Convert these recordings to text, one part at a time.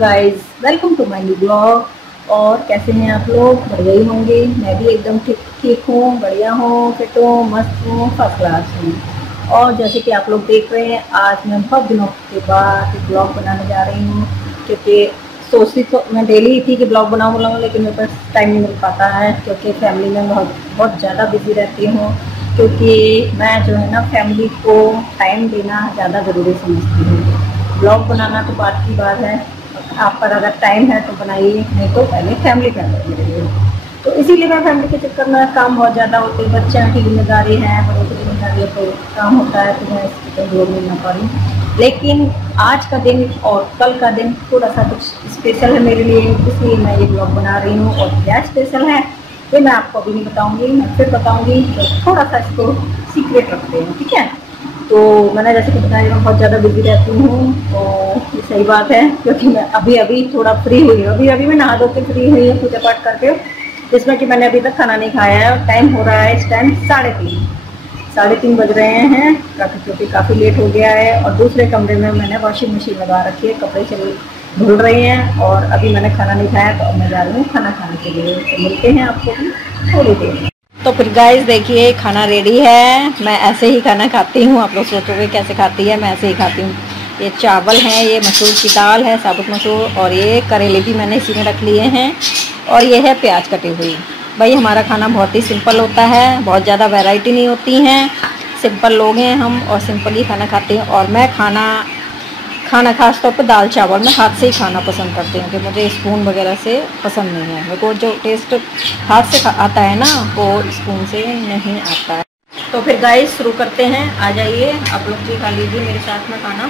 Guys, welcome to my new blog. और कैसे हैं आप लोग? बढ़िया ही होंगे। मैं भी एकदम ठीक हूँ, बढ़िया हूँ, फिट हूँ, मस्त हूँ, फर्स्ट क्लास हूँ। और जैसे कि आप लोग देख रहे हैं, आज मैं बहुत दिनों के बाद एक ब्लॉग बनाने जा रही हूँ, क्योंकि सोचती तो मैं डेली ही थी कि ब्लॉग बनाऊँ, लेकिन मेरे पास टाइम नहीं मिल पाता है, क्योंकि फैमिली में बहुत ज़्यादा बिजी रहती हूँ। क्योंकि मैं जो है ना, फैमिली को टाइम देना ज़्यादा ज़रूरी समझती हूँ। ब्लॉग बनाना तो बात की बात है, आप पर अगर टाइम है तो बनाइए, नहीं तो पहले फैमिली का करिए। तो इसीलिए मैं फैमिली के चक्कर में काम बहुत ज़्यादा होते हैं, बच्चों की जिम्मेदारी है, बड़ों की जिम्मेदारी है, तो काम होता है, तो मैं इसकी तो जोड़ नहीं ना पा रही। लेकिन आज का दिन और कल का दिन थोड़ा सा कुछ स्पेशल है मेरे लिए, इसलिए मैं ये ब्लॉग बना रही हूँ। और क्या स्पेशल है ये मैं आपको अभी नहीं बताऊँगी, मैं फिर बताऊँगी। तो थोड़ा सा इसको सीक्रेट रखते हैं, ठीक है? तो मैंने जैसे कि बताया, मैं बहुत ज़्यादा बिजी रहती हूँ, तो ये सही बात है, क्योंकि मैं अभी थोड़ा फ्री हुई हूँ। अभी मैं नहा धो के फ्री हुई हूँ, पूजा पाठ करके, जिसमें कि मैंने अभी तक खाना नहीं खाया है। और टाइम हो रहा है इस टाइम 3:30 बज रहे हैं, क्योंकि काफ़ी लेट हो गया है। और दूसरे कमरे में मैंने वॉशिंग मशीन लगा रखी है, कपड़े चल धुल रहे हैं। और अभी मैंने खाना नहीं खाया, तो अब मैं जा रही हूँ खाना खाने के लिए। तो मिलते हैं आपको भी थोड़ी देर में। तो फिर गाइस देखिए, खाना रेडी है। मैं ऐसे ही खाना खाती हूँ, आप लोग सोचोगे कैसे खाती है, मैं ऐसे ही खाती हूँ। ये चावल है, ये मसूर की दाल है, साबुत मसूर, और ये करेले भी मैंने इसी में रख लिए हैं, और ये है प्याज कटी हुई। भाई हमारा खाना बहुत ही सिंपल होता है, बहुत ज़्यादा वैरायटी नहीं होती हैं, सिंपल लोग हैं हम, और सिंपल ही खाना खाते हैं। और मैं खाना खास तौर पर दाल चावल मैं हाथ से ही खाना पसंद करती हूँ, कि मुझे स्पून वगैरह से पसंद नहीं है। मेरे को जो टेस्ट हाथ से आता है ना, वो स्पून से नहीं आता है। तो फिर गाइस शुरू करते हैं, आ जाइए आप लोग भी खा लीजिए मेरे साथ में खाना,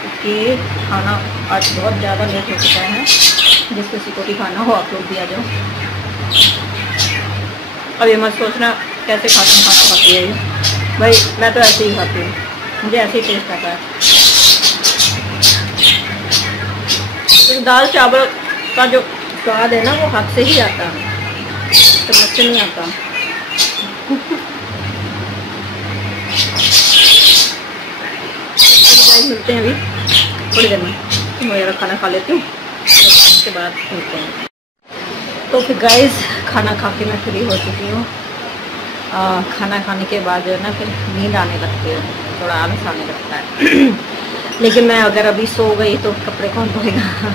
क्योंकि खाना आज बहुत ज़्यादा लेट हो चुका है। जिस किसी को भी खाना हो, आप लोग भी आ जाओ। अब ये मत सोचना कैसे खाती है ये, भाई मैं तो ऐसे ही खाती हूँ, मुझे ऐसे ही टेस्ट आता है। तो दाल चावल का जो स्वाद है ना, वो हाथ से ही आता है, चम्मच से नहीं आता। तो मिलते हैं अभी थोड़ी देर में, मैं खाना खा लेती हूँ, उसके बाद मिलते हैं। तो फिर गाइस खाना खा के मैं फ्री हो चुकी हूँ। खाना खाने के बाद जो है ना, फिर नींद आने लगती है, थोड़ा आलस आने लगता है। लेकिन मैं अगर अभी सो गई तो कपड़े कौन धोएगा?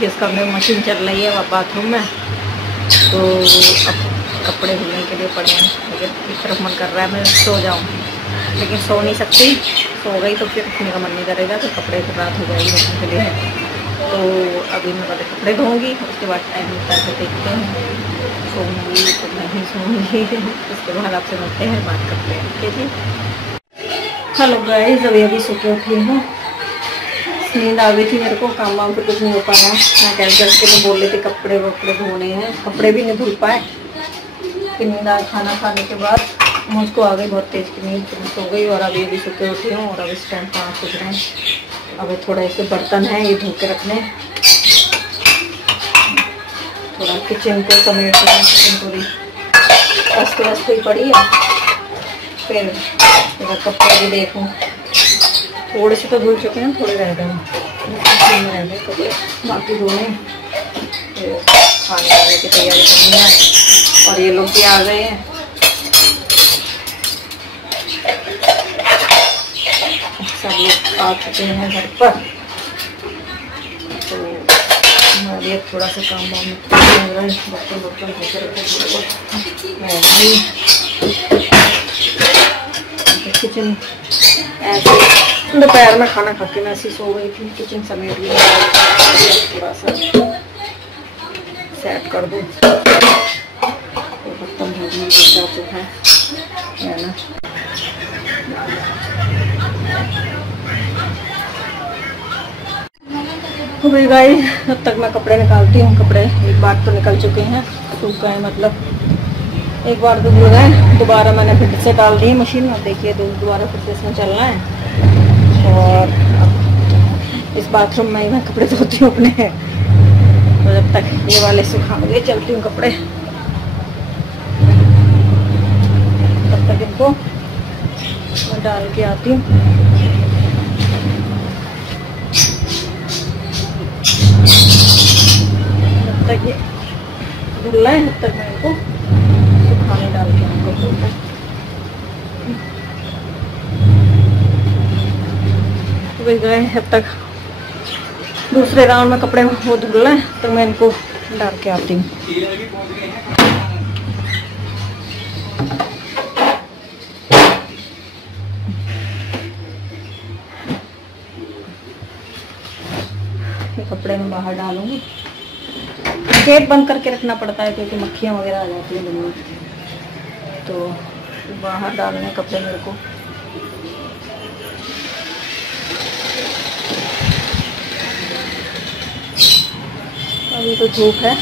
जिस कमरे में मशीन चल रही है वह बाथरूम में, तो अब कपड़े धुलने के लिए पड़े हैं। लेकिन एक तरफ मन कर रहा है मैं सो जाऊँ, लेकिन सो नहीं सकती। सो गई तो फिर उठने का मन नहीं करेगा, तो कपड़े तो रात हो जाएगी धोने के लिए। तो अभी मैं पहले कपड़े धोऊँगी, उसके बाद टाइम मिलता है तो देखते हैं, सोऊंगी तो नहीं सोऊंगी। उसके बाद आपसे मिलते हैं, बात करते हैं, ठीक है जी। हेलो गाइस, अभी सो के उठी हूँ। नींद आ गई थी मेरे को, काम वाम तो कुछ नहीं हो पाया। मैं कैंसिल के लिए बोल रही थी कपड़े वपड़े धोने हैं, कपड़े भी नहीं धुल पाए। फिर नींद आ, खाना खाने के बाद मुझको आ गई बहुत तेज़ की नींद, तो मैं सो गई। और अभी सो के उठी हूँ, और अब इस टाइम 5 बज रहे हैं। अब थोड़ा ऐसे बर्तन हैं, ये धो के रखने, थोड़ा किचन को समेट रहे हैं। किचन पूरी अस्त हुई पड़ी है। फिर कपड़े भी देखूँ, थोड़े से तो धुल चुके हैं, थोड़े रह गए कपड़े, बाकी धोने। फिर खाने वाने की तैयारी करनी है। और ये लोग भी आ गए हैं, सब लोग आ चुके हैं घर पर। तो हमारे थोड़ा सा काम वाम बर्तन किचन ऐसे। दोपहर में खाना खा के मैं ऐसी सो गई थी, किचन समेट ली, थोड़ा सा सेट कर दूँ। तो बर्तन धोने जा चुका है ना। तो भाई गाइस, जब तक मैं कपड़े निकालती हूँ, कपड़े एक बार तो निकल चुके हैं, सूख गए, मतलब एक बार तो धुल गए, दोबारा मैंने फिर से डाल दी मशीन में। देखिए दोबारा फिर से इसमें चलना है। और इस बाथरूम में ही मैं कपड़े धोती हूँ अपने, तो जब तक ये वाले सुखा ले चलती हूँ कपड़े, तब तक इनको मैं डाल के आती हूँ। ये धुल रहा है, तब तक मैं इनको सुखाने डाल के आपको तो गए। अब तक दूसरे राउंड में कपड़े वो धुल रहे हैं, तो मैं इनको डाल के आती हूँ। ये कपड़े में बाहर डालूंगी। गेट बंद करके रखना पड़ता है क्योंकि मक्खियाँ वगैरह आ जाती हैं दिन में, तो बाहर डालने कपड़े मेरे को। अभी तो धूप है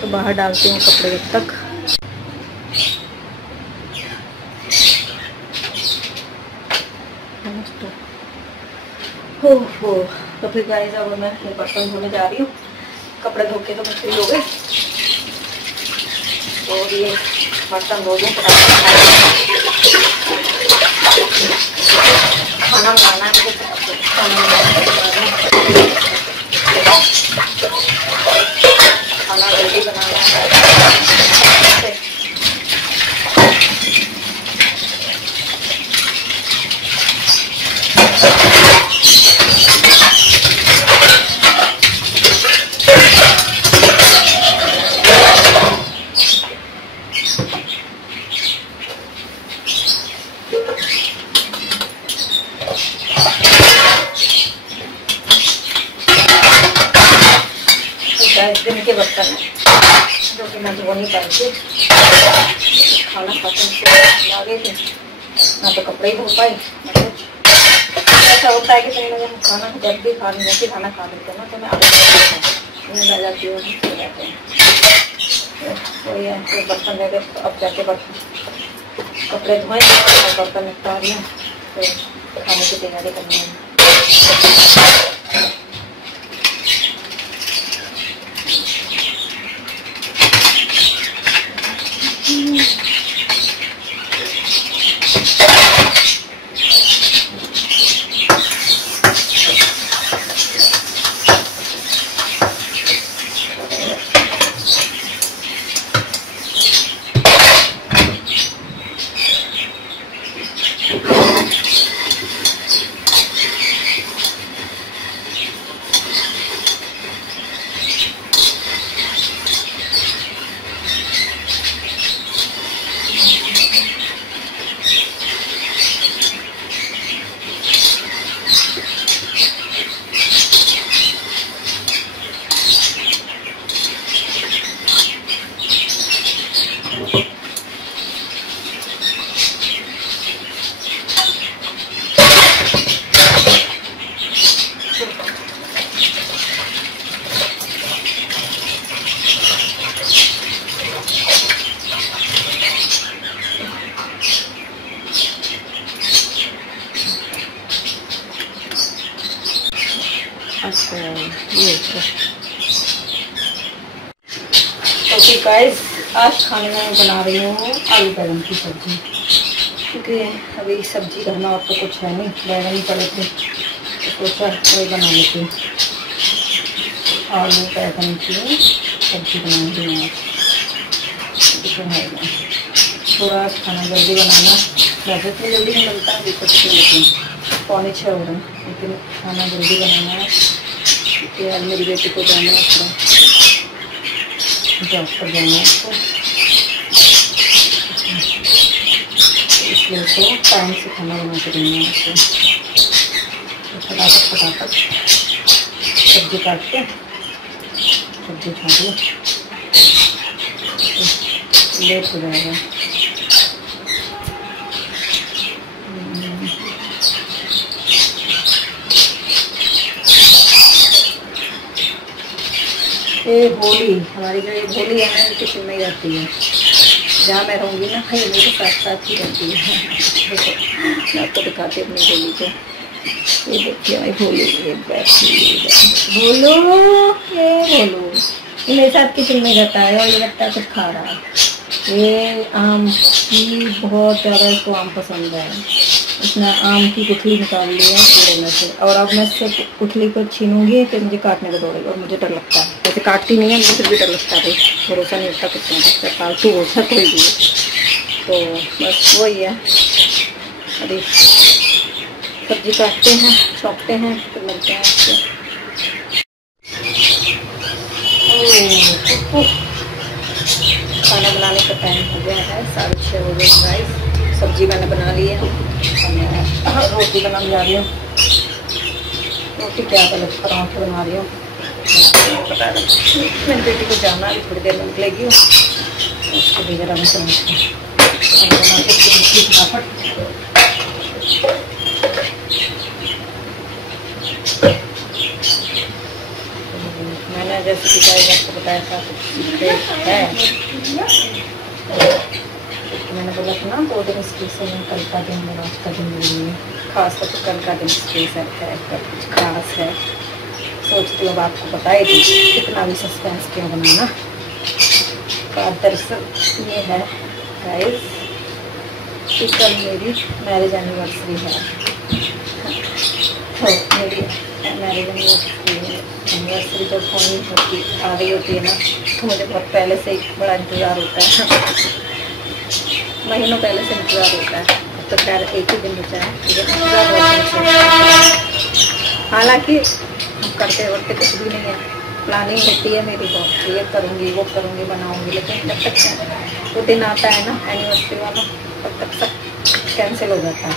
तो बाहर डालती हूँ कपड़े जब तक। हो तो फिर गाइस अब मैं बर्तन धोने जा रही हूँ। कपड़े धो के तो मैं फ्री हो गई, और ये बर्तन धो दूँ। खाना बनाना है मुझे, खाना जल्दी बनाना है। दिन के बर्तन है जो कि मैं धो नहीं पाई। खाना खाते आ गए थे ना, तो कपड़े ही धो पाई। ऐसा होता है कि कहीं ना कहीं खाना जब भी खाना खा लेते हैं ना, तो मैं आगे नींद आ जाती हूँ, सो जाते हैं। तो ये तो बर्तन रह गए, तो अब जाके कपड़े धोए और बर्तन निपटा रही हूँ, तो खाने की तैयारी करनी है। अच्छा ये तो गाइस, आज खाने में बना रही हूँ आलू बैगन की सब्जी, क्योंकि अभी सब्जी करना और तो कुछ है नहीं, बैगन ही पड़े थे तो सोचा कोई बना लेती हूँ। आलू बैगन की सब्जी बनाऊँगी आज। थोड़ा खाना जल्दी बनाना, वैसे तो जल्दी नहीं बनता, लेकिन 5:45 हो रहे हैं, लेकिन खाना जल्दी बनाना है क्योंकि आज मेरी बेटी को जाना है, थोड़ा जॉब पर जाना है उसको, इसलिए तो टाइम से खाना बना के देना है उसको। फटाफट सब्जी काट के सब्जी छाट लो, लेट हो जाएगा। ये होली हमारी जो ये होली है ना, किचन में ही रहती है, जहाँ मैं रहूँगी ना, ये मेरे साथ साथ ही रहती है। मैं आपको दिखाती हूँ अपनी होली को। ये देखिए भाई होली, ये बोलो ये मेरे साथ किचन में रहता है और ये लगता है कुछ खा रहा है। ये आम की बहुत ज़्यादा इसको आम पसंद है। इसने आम की गुठली निकाल ली है पूरे में से, और अब मैं इससे गुठली को छीनूंगी फिर मुझे काटने को दौड़ेगी, और मुझे डर लगता है। वैसे काटती नहीं है, मुझे फिर भी डर लगता है भाई, भरोसा नहीं होता कुछ नहीं, फालतू होता कोई भी। तो बस वही है, अभी सब्जी काटते हैं, छौंकते हैं, फिर मिलते हैं आपसे। खाना बनाने का टाइम हो गया है, 6:30 हो गए गाइस। सब्जी मैंने बना ली है, मैं रोटी बनाने जा रही हूँ। रोटी क्या पहले पराठे बना रही हूँ, पता नहीं मेरी बेटी को जाना है, थोड़ी देर में निकलेगी, उसको भी जरा मैं समझती हूँ। मैंने जैसे कि आपको बताया था है, मैंने बोला था ना 2 दिन स्पेशल है, कल का दिन मेरा, आज का दिन नहीं है, खास तौर पर कल का दिन स्पेशल है, कुछ खास है। सोचती हूँ आपको बताई थी, इतना भी सस्पेंस क्यों बनाना। का दरअसल ये है गाइस कि कल मेरी मैरिज एनिवर्सरी है। तो मेरी मैरिज एनिवर्सरी जब आ रही होती है ना, तो मुझे बहुत पहले से बड़ा इंतज़ार होता है, महीनों पहले से इंतज़ार होता है। तो खैर एक ही दिन बचा है, मुझे इंतज़ार। हालांकि करते वक्त कुछ भी नहीं है, प्लानिंग होती है मेरी बहुत, ये करूँगी वो करूँगी बनाऊँगी, लेकिन जब तक वो दिन आता है ना एनिवर्सरी वाला, तब तक सब कैंसिल हो जाता है।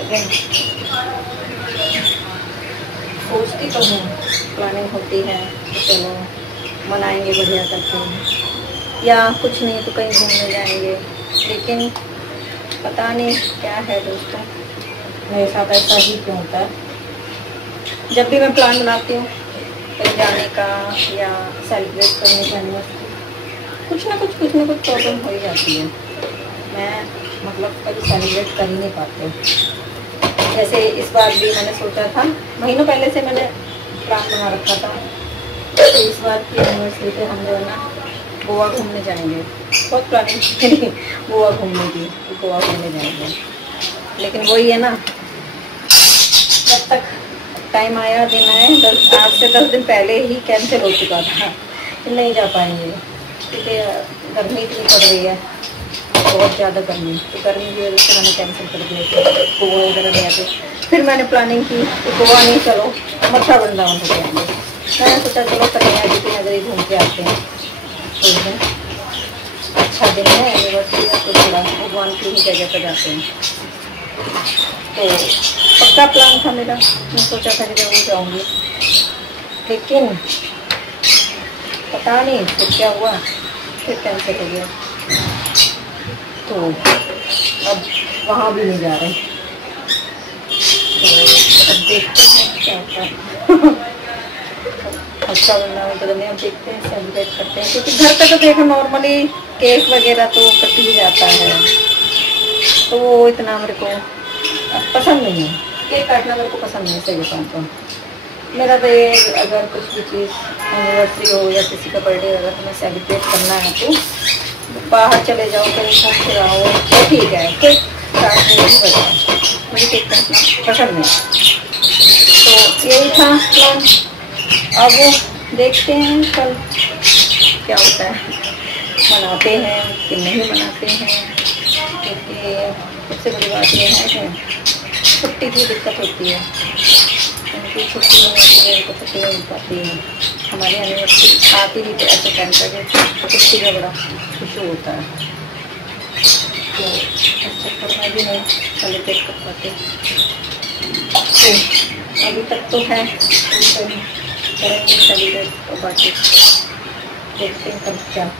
लेकिन सोचती तो हूँ, प्लानिंग होती है तो चलो मनाएंगे बढ़िया करके, या कुछ नहीं तो कहीं घूमने जाएंगे, लेकिन पता नहीं क्या है दोस्तों, मेरे साथ ऐसा ही क्यों होता है। जब भी मैं प्लान बनाती हूँ कहीं जाने का या सेलिब्रेट करने का एनिवर्सरी, कुछ ना कुछ प्रॉब्लम हो ही जाती है। मैं मतलब कभी सेलिब्रेट कर ही नहीं पाती। जैसे इस बार भी मैंने सोचा था, महीनों पहले से मैंने प्लान बना रखा था, तो इस बार की एनिवर्सरी पे हम जो है ना गोवा घूमने जाएंगे। बहुत प्लानिंग थी गोवा घूमने की, गोवा घूमने जाएंगे, लेकिन वही है ना, जब तक टाइम आया, दिन आए, 8 से 10 दिन पहले ही कैंसिल हो चुका था, नहीं जा पाएंगे क्योंकि गर्मी इतनी पड़ रही है, बहुत ज़्यादा गर्मी, तो गर्मी की वजह से मैंने कैंसिल कर दिया थे, गोवा वगैरह गया थे। फिर मैंने प्लानिंग की तो गोवा नहीं, चलो मथुरा वृंदावन हो जाएंगे। मैंने सोचा चलो कन्हैया जी की नगरी घूम के आते हैं, तो अच्छा दिन है एनिवर्सरी है, तो थोड़ा भगवान की ही जगह पर जाते हैं। तो पक्का प्लान था मेरा, मैं सोचा था कि जरूर जाऊँगी, लेकिन पता नहीं फिर क्या हुआ, फिर कैंसिल हो गया। तो अब वहाँ भी नहीं जा रहे, तो अब देखते हैं क्या होता है। अच्छा वृंदावन तो नहीं, अब देखते हैं सेलिब्रेट करते हैं, क्योंकि घर पे तो देखो नॉर्मली केक वगैरह तो कट ही जाता है, तो वो इतना मेरे को पसंद नहीं है, केक काटना मेरे को पसंद नहीं है। सही बताऊँ तो मेरा तो ये, अगर कुछ भी चीज़ एनिवर्सरी हो या किसी का बर्थडे अगर तुम्हें सेलिब्रेट करना है तो बाहर चले जाओ, कहीं साथ फिराओ, तो ठीक है, केक काटने की वजह मुझे केक काटना पसंद नहीं। तो यही था प्लान, अब देखते हैं कल क्या होता है, मनाते हैं कि नहीं मनाते हैं, क्योंकि सबसे बड़ी बात यह है कि छुट्टी की दिक्कत होती है, उनकी छुट्टी नहीं होती है, उनको छुट्टी नहीं मिल पाती है। हमारी एनिवर्सरी आती भी तो ऐसे टाइम पर छुट्टी का बड़ा इशू होता है, तो इस चक्कर में भी नहीं सेलिब्रेट कर पाते। तो अभी तक तो है, करेंगे सेलिब्रेट, और बाकी देखते हैं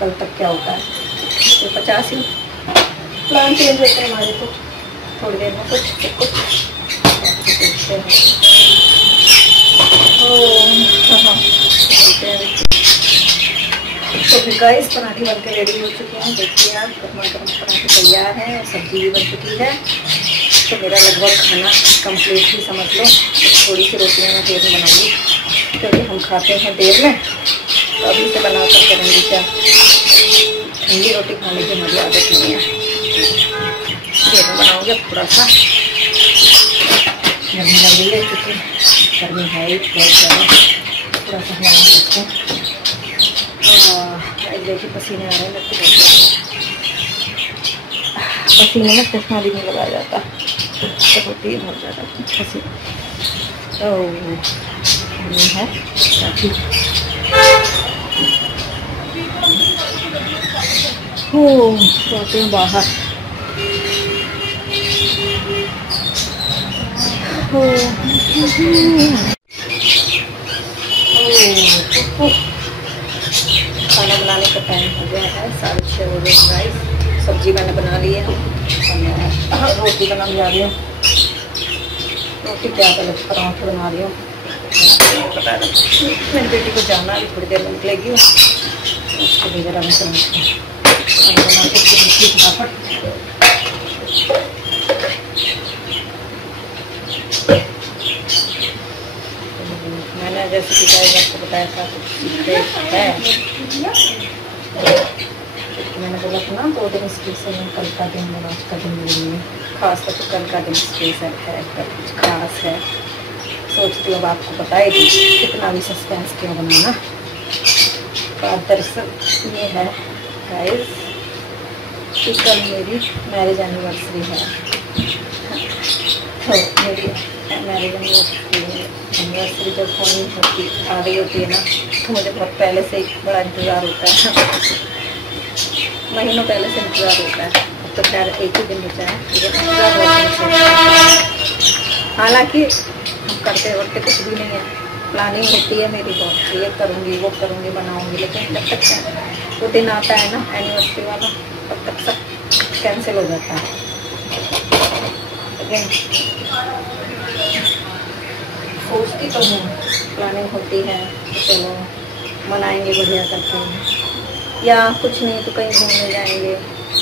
कल तक क्या होता है। तो 50 ही प्लान चेंज होते हैं हमारे, तो थोड़ी देर में कुछ देखते हैं। तो फिर गाइस पराठे बनकर रेडी हो चुके हैं, देखिए आप, गर्मा गर्म पराठे तैयार हैं और सब्जी भी बन चुकी है। तो मेरा लगभग खाना कंप्लीट ही समझ लो, थोड़ी सी रोटियाँ मैं देर में बनाऊंगी, क्योंकि हम खाते हैं देर में, तो अभी से बना कर करेंगे क्या। ठंडी रोटी खाने की हमारी आदत नहीं है। फिर मैं बनाऊँगी थोड़ा सा, गर्मी लग रही है क्योंकि गर्मी है ही बहुत ज़्यादा। थोड़ा सा हवा सकते हैं। देखिए पसीने आ रहे हैं, लगते बहुत ज़्यादा पसीने में चश्मा भी नहीं लगाया जाता, तो होती है बहुत ज़्यादा पसीने। तो ये है काफ़ी जाते हैं बाहर। खाना बनाने का टाइम हो गया है, 6:30 हो गए। राइस सब्जी मैंने बना ली है और मैं रोटी बनाने जा रही हूँ। रोटी क्या गलत पराठे बना रही हूँ। मेरी बेटी को जाना है, थोड़ी देर में निकलेगी, उसको भी जरा मैं फटाफट। मैंने जैसे कि आपको बताया था कुछ सीक्रेट है, मैंने बोला था ना 2 दिन स्पेशल है, कल का दिन और आज का दिन मेरे लिए खास कर, तो कल का दिन स्पेशल है, कल कुछ खास है। सोचती हूँ आपको बताई थी, कितना भी सस्पेंस क्यों बनाना। बात दरअसल ये है गाइस कि कल मेरी मैरिज एनिवर्सरी है। तो मेरी मैरिज एनिवर्सरी जब होनी होती आ रही होती है ना, तो मुझे बहुत पहले से बड़ा इंतज़ार होता है, महीनों पहले से इंतज़ार होता है। अब तो खैर एक ही दिन बचा है, लेकिन इंतज़ार हालांकि हम करते वक्त कुछ भी नहीं है, प्लानिंग होती है मेरी बहुत, ये करूँगी वो करूँगी बनाऊँगी, लेकिन जब तक वो दिन आता है ना एनिवर्सरी वाला, तब तक सब कैंसिल हो जाता है। लेकिन सोचती तो हूँ, प्लानिंग होती है तो चलो मनाएंगे बढ़िया करके, या कुछ नहीं तो कहीं घूमने जाएंगे।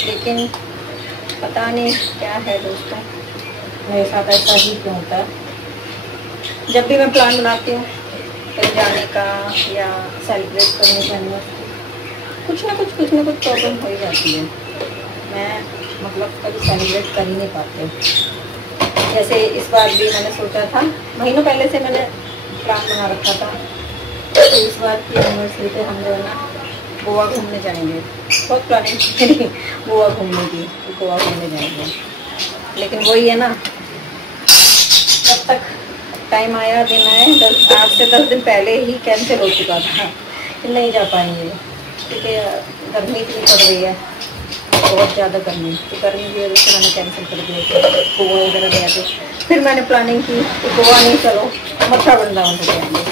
लेकिन पता नहीं क्या है दोस्तों, मेरे साथ ऐसा ही क्यों होता है। जब भी मैं प्लान बनाती हूँ कहीं जाने का या सेलिब्रेट करने का एनिवर्सरी, कुछ ना कुछ प्रॉब्लम हो ही जाती है। मैं मतलब कभी सेलिब्रेट कर ही नहीं पाते। जैसे इस बार भी मैंने सोचा था, महीनों पहले से मैंने प्लान बना रखा था, तो इस बार की एनिवर्सरी पे हम जो है ना गोवा घूमने जाएंगे। बहुत प्लानिंग थी गोवा घूमने की, गोवा घूमने जाएंगे, लेकिन वही है ना, तब तक टाइम आया, दिन आए, 8 से 10 दिन पहले ही कैंसिल हो चुका था कि नहीं जा पाएंगे, क्योंकि गर्मी इतनी पड़ रही है, बहुत ज़्यादा गर्मी, तो गर्मी की वजह से मैंने कैंसिल कर दिया था। गोवा वगैरह गया थे, फिर मैंने प्लानिंग की कि गोवा नहीं, चलो मथुरा वृंदावन हो जाएंगे।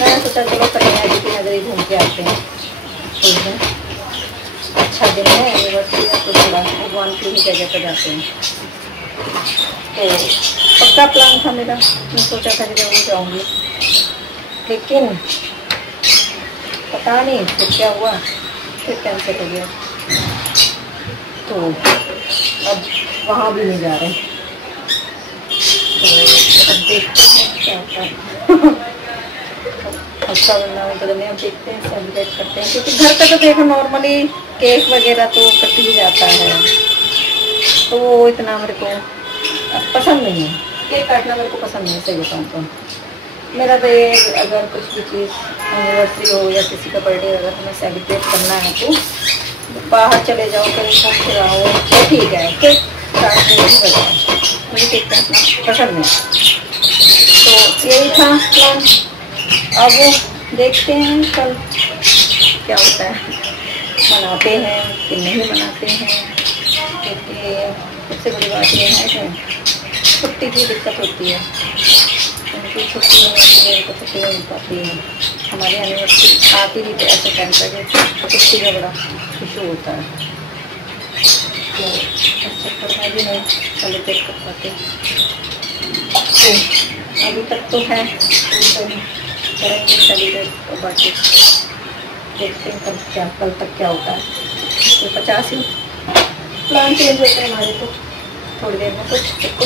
मैंने सोचा चलो कन्हैया जी की नगरी घूम के आते हैं, उस दिन अच्छा दिन है, एनिवर्सरी है, तो थोड़ा भगवान की ही जगह पर जाते हैं। तो पक्का प्लान था मेरा, मैं सोचा था कि जरूर जाऊँगी, लेकिन पता नहीं फिर क्या हुआ, फिर कैंसिल हो गया। तो अब वहाँ भी नहीं जा रहे, तो अब देखते हैं क्या होता है। अच्छा वृंदावन तो नहीं, अब देखते हैं सेलिब्रेट करते हैं, क्योंकि घर पे तो देखो नॉर्मली केक वगैरह तो कट ही जाता है, तो वो इतना मेरे को पसंद नहीं है, केक काटना मेरे को पसंद नहीं है। सही बताऊँ तो मेरा तो ये, अगर कुछ भी चीज़ एनिवर्सरी हो या किसी का बर्थडे अगर हमें सेलिब्रेट करना है तो बाहर चले जाओ, कहीं घूम फिर आओ, तो ठीक है, केक काटने नहीं बजाओ, मुझे केक काटना पसंद नहीं। तो यही था प्लान, अब देखते हैं कल क्या होता है, मनाते हैं कि नहीं मनाते हैं। क्योंकि सबसे बड़ी बात ये है कि छुट्टी की दिक्कत होती है, उनकी छुट्टी नहीं होती है, उनको छुट्टी नहीं मिल पाती है। हमारी एनिवर्सरी आती भी तो ऐसे टाइम पर छुट्टी का बड़ा इशू होता है, तो इस चक्कर में भी नहीं सेलिब्रेट कर पाते। तो अभी तक तो है, तो करेंगे सेलिब्रेट, और बाकी देखते हैं कल तक क्या होता है। तो 50 ही प्लान चेंज होते हैं हमारे, तो थोड़ी देर में कुछ देखते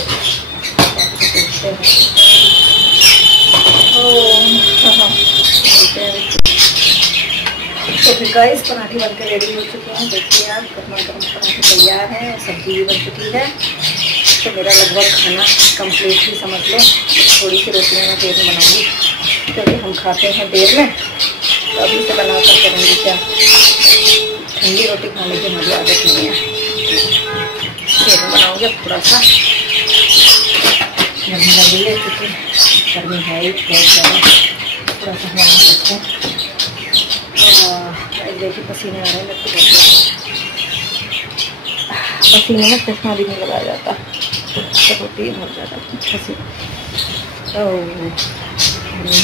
हैं। हाँ, तो फिर गाइस पराठे बनकर रेडी हो चुके हैं। देखिए आप, गर्मा गर्म पराठे तैयार हैं, सब्जी भी बन चुकी है। तो मेरा लगभग खाना कंप्लीट ही समझ लो। थोड़ी सी रोटियाँ मैं देर में बनाऊँगी क्योंकि हम खाते हैं देर में, तो अभी से बना कर करूँगी क्या। ठंडी रोटी खाने की हमारी आदत नहीं है, देर में बनाऊँगी। अब थोड़ा सा गर्मी लग रही है क्योंकि गर्मी है ही बहुत ज़्यादा। थोड़ा सा हवा सकते हैं। देखिए पसीने आ रहे हैं, लगते पसीने में चश्मा भी नहीं लगाया जाता, तो होती है बहुत ज़्यादा पसीने। तो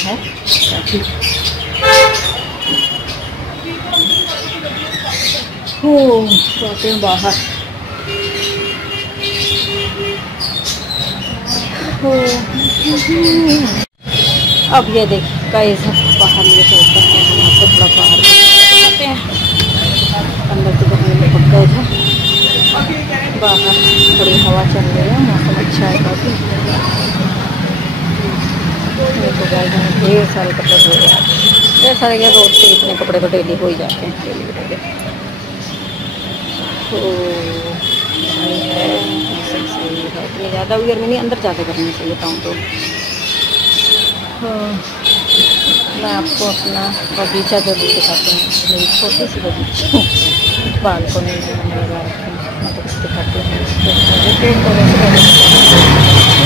है काफ़ी जाते हैं बाहर। अब ये देखिए गाइस बाहर लिए चलते हैं, हम आपको थोड़ा बाहर जाते हैं। अंदर तो गर्मी में पक गए थे, बाहर थोड़ी हवा चल रही है, मौसम अच्छा है काफ़ी। तो गाइस ढेर सारे कपड़े धो रहे हैं, ढेर सारे क्या रोड से इतने कपड़े तो डेली हो ही जाते हैं, डेली डेली। तो मौसम सही है, इतनी ज़्यादा भी गर्मी नहीं, अंदर जाके गर्मी चाहिए टाउन तो। मैं आपको अपना बगीचा जरूर दिखाती हूँ, मेरी छोटी सी बगीचा बालकनी में मैंने लगा रखी है, मैं तो कुछ दिखाती हूँ। पेड़ पौधे से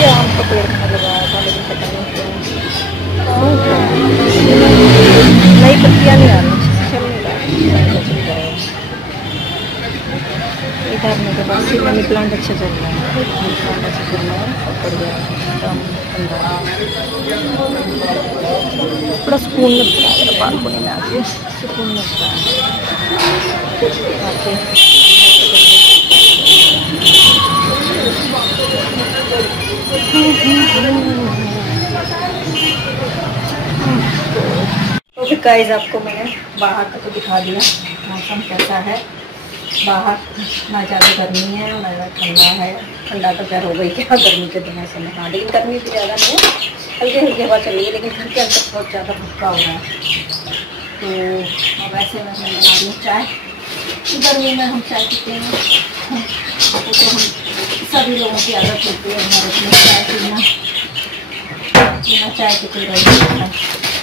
ये आम का पेड़ मैंने लगाया था, लेकिन पता नहीं क्यों नई पत्तियाँ नहीं आ रही, चल नहीं रहा। इधर में तो बस मनी प्लांट अच्छा चल रहा है, मनी प्लांट अच्छा चल रहा है, सब बढ़िया एकदम बड़ा सुकून मिलता है बालकनी में आके, सुकून मिलता है आके। तो फिर गाइस आपको मैंने बाहर का तो दिखा दिया, मौसम कैसा है बाहर। ना ज़्यादा गर्मी है ना ज़्यादा ठंडा है, ठंडा तो खैर हो गई क्या गर्मी के दिनों से। हाँ लेकिन गर्मी भी ज़्यादा नहीं है, हल्की हल्की हवा चल रही है, लेकिन घर के अंदर बहुत ज़्यादा भटका हो रहा है। तो अब ऐसे मैं बना रही हूँ चाय। गर्मी में हम चाय पीते हैं, तो हम सभी लोगों की आदत होती है भारत में चाय पीना, बिना चाय के कोई रह नहीं सकता।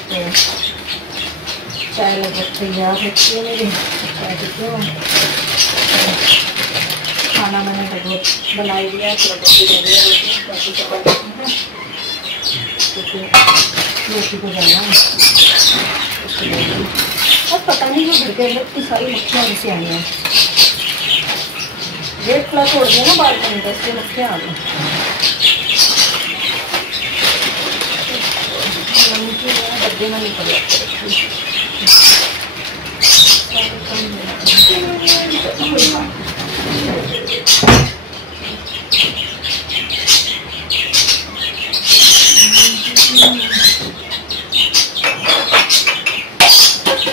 तो चाय लगभग तैयार रखी है मेरी, चाय पीती हूँ। खाना मैंने लगभग बना ही दिया, थोड़ा रोटी रह गई है, रोटी चपाती है क्योंकि रोटी को बनाना है। और पता नहीं वो घर के अंदर इतनी सारी मक्खियाँ कैसे आई हैं। गेट खुला छोड़ दिया ना बालकनी का, इससे मक्खियाँ आ गई। डब्बे में नहीं पड़े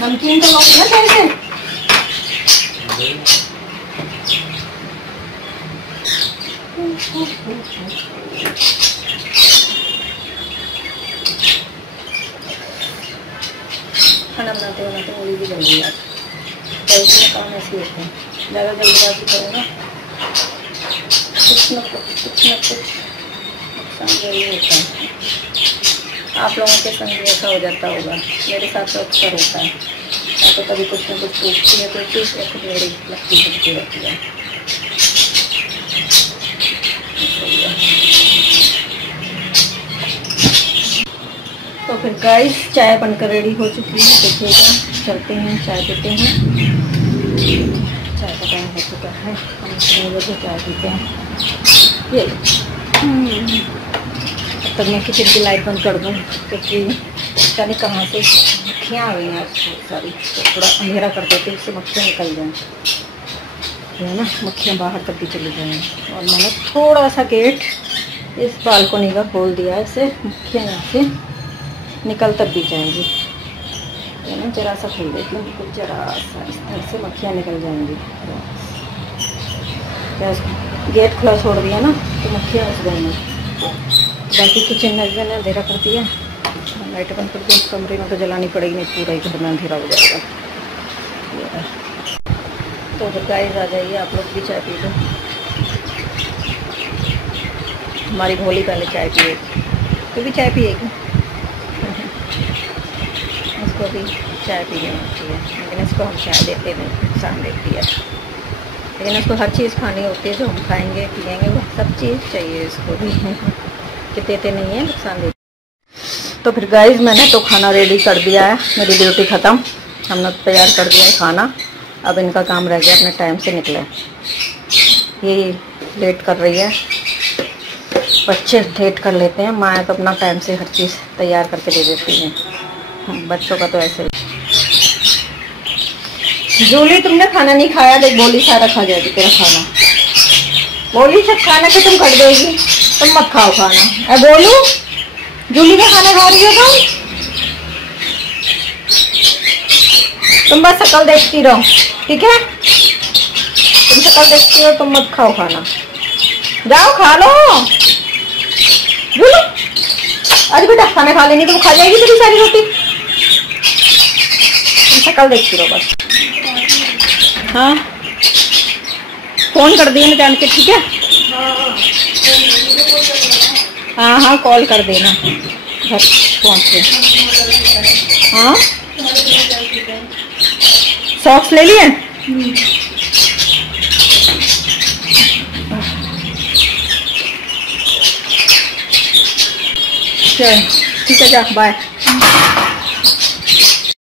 नमकीन तो लोग ना कैसे खाना बनाते बनाते मूवी भी जल्दी यार, जल्दी में काम ऐसे होते हैं, ज़्यादा जल्दबाजी करेगा कुछ न कुछ नुकसान जरूर होता है। आप लोगों के संग भी ऐसा हो जाता होगा, मेरे साथ तो अक्सर होता है। या तो कभी कुछ न कुछ टूटती है कोई चीज़, या फिर मेरी लगती रहती है। तो फिर गाइस चाय बनकर रेडी हो चुकी है, देखिएगा। चलते हैं चाय पीते हैं, चाय का टाइम हो चुका है, हम 3 बजे चाय पीते हैं। ये तब तक मैं किचन की लाइट बंद कर दूँ क्योंकि पता नहीं कहाँ से मक्खियाँ आ गई हैं आज बहुत सारी। तो थोड़ा अंधेरा कर देते इससे मक्खियाँ निकल जाएँ, है ना, मक्खियाँ बाहर तक भी चली जाएँ। और मैंने थोड़ा सा गेट इस बालकनी का खोल दिया है, इससे मक्खियाँ यहाँ से निकल तक भी जाएंगी। है ना, जरा सा खोल देती हूँ, कुछ जरा सा इस तरह से मक्खियाँ निकल जाएंगी। गेट खुला छोड़ दिया ना तो मक्खियाँ उस गई हैं। बाकी किचन में मैंने अंधेरा कर दिया, लाइट बंद कर दी। कमरे में तो जलानी पड़ेगी नहीं, पूरा ही घर में अंधेरा हो जाएगा। तो फिर गाइस आ जाइए, आप लोग भी चाय पी लो। हमारी भोली पहले चाय पिएगी, तो भी चाय पिएगी। उसको भी चाय पीनी होती है, लेकिन इसको हम चाय देते नहीं, नुकसान देती है। लेकिन इसको हर चीज़ खानी होती है, जो हम खाएंगे पिएंगे वो सब चीज़ चाहिए इसको भी। कि देते नहीं है, नुकसान देते। तो फिर गाइस मैंने तो खाना रेडी कर दिया है, मेरी ड्यूटी ख़त्म, हमने तैयार कर दिया है खाना। अब इनका काम रह गया अपने टाइम से निकले। ये लेट कर रही है, बच्चे लेट कर लेते हैं, माँ तो अपना टाइम से हर चीज़ तैयार करके दे देती हैं। बच्चों का तो ऐसे ही। जूली तुमने खाना नहीं खाया, देख बोली सारा खा जाएगी तेरा खाना। बोली सब खाना के तुम कर देगी, तुम मत खाओ खाना। बोलू जूली का खाना खा रही हो तुम बस शक्ल देखती रहो, ठीक है? तुम शक्ल देखती हो, तुम मत खाओ खाना, जाओ खा लो। जूली अरे बेटा खाना खा लेनी तो वो खा जाएगी तेरी सारी रोटी, तुम शक्ल देखती रहो बस। हाँ फोन कर दिए मैं जान के, ठीक है? हाँ हाँ कॉल कर देना घर पहुँच के। हाँ सॉक्स ले लिए? चल ठीक है, जा बाय।